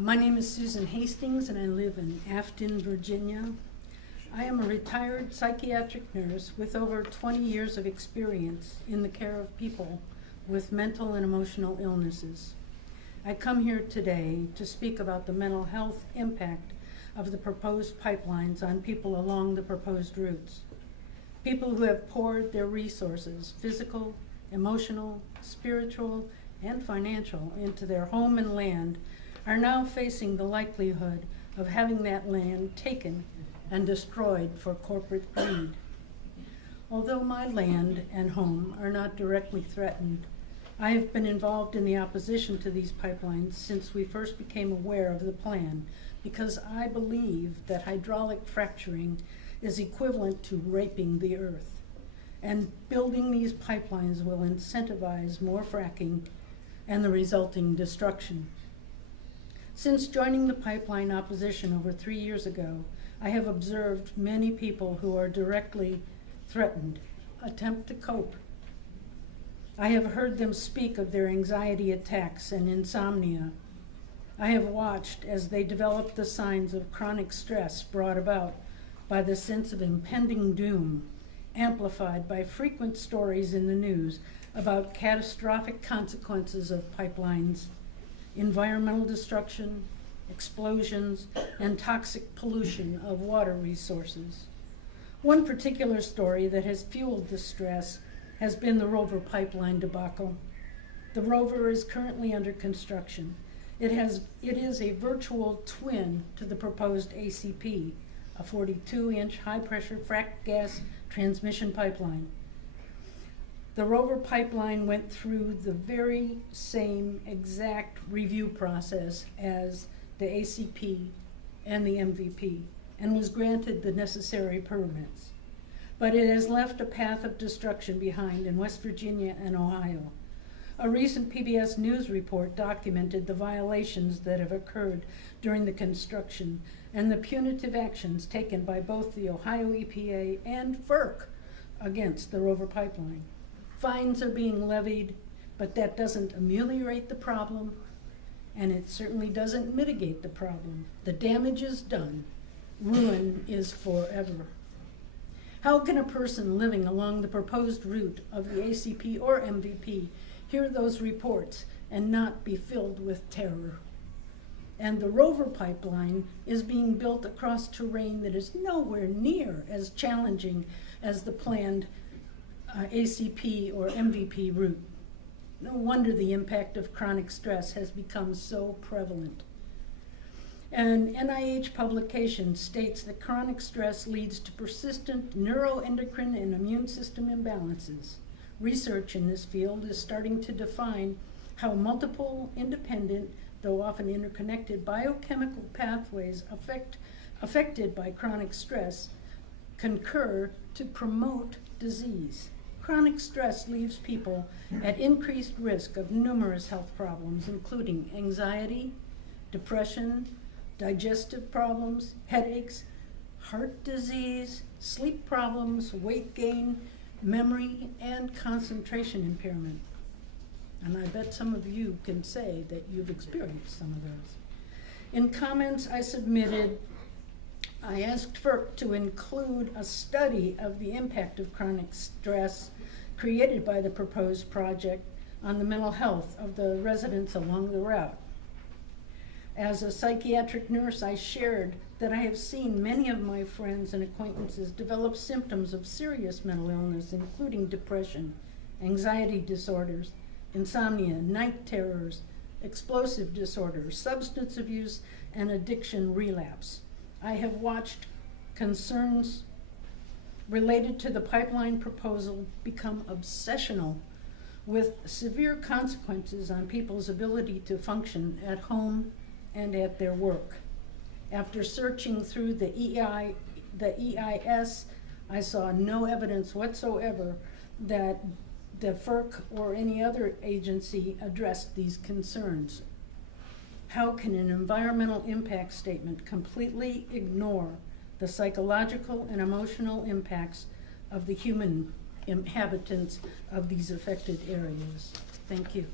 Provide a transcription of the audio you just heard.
My name is Susan Hastings and I live in Afton, Virginia. I am a retired psychiatric nurse with over 20 years of experience in the care of people with mental and emotional illnesses. I come here today to speak about the mental health impact of the proposed pipelines on people along the proposed routes. People who have poured their resources, physical, emotional, spiritual, and financial, into their home and land are now facing the likelihood of having that land taken and destroyed for corporate greed. Although my land and home are not directly threatened, I have been involved in the opposition to these pipelines since we first became aware of the plan, because I believe that hydraulic fracturing is equivalent to raping the earth, and building these pipelines will incentivize more fracking and the resulting destruction. Since joining the pipeline opposition over 3 years ago, I have observed many people who are directly threatened attempt to cope. I have heard them speak of their anxiety attacks and insomnia. I have watched as they develop the signs of chronic stress brought about by the sense of impending doom, amplified by frequent stories in the news about catastrophic consequences of pipelines, environmental destruction, explosions, and toxic pollution of water resources. One particular story that has fueled the stress has been the Rover pipeline debacle. The Rover is currently under construction. It is a virtual twin to the proposed ACP, a 42-inch high-pressure fracked gas transmission pipeline. The Rover pipeline went through the very same exact review process as the ACP and the MVP and was granted the necessary permits. But it has left a path of destruction behind in West Virginia and Ohio. A recent PBS News report documented the violations that have occurred during the construction and the punitive actions taken by both the Ohio EPA and FERC against the Rover pipeline. Fines are being levied, but that doesn't ameliorate the problem, and it certainly doesn't mitigate the problem. The damage is done. Ruin is forever. How can a person living along the proposed route of the ACP or MVP hear those reports and not be filled with terror? And the Rover pipeline is being built across terrain that is nowhere near as challenging as the planned ACP or MVP route. No wonder the impact of chronic stress has become so prevalent. An NIH publication states that chronic stress leads to persistent neuroendocrine and immune system imbalances. Research in this field is starting to define how multiple independent, though often interconnected, biochemical pathways affected by chronic stress concur to promote disease. Chronic stress leaves people at increased risk of numerous health problems, including anxiety, depression, digestive problems, headaches, heart disease, sleep problems, weight gain, memory, and concentration impairment. And I bet some of you can say that you've experienced some of those. In comments I submitted, I asked FERC to include a study of the impact of chronic stress created by the proposed project on the mental health of the residents along the route. As a psychiatric nurse, I shared that I have seen many of my friends and acquaintances develop symptoms of serious mental illness, including depression, anxiety disorders, insomnia, night terrors, explosive disorders, substance abuse, and addiction relapse. I have watched concerns related to the pipeline proposal become obsessional, with severe consequences on people's ability to function at home and at their work. After searching through the EIS, I saw no evidence whatsoever that the FERC or any other agency addressed these concerns. How can an environmental impact statement completely ignore the psychological and emotional impacts of the human inhabitants of these affected areas? Thank you.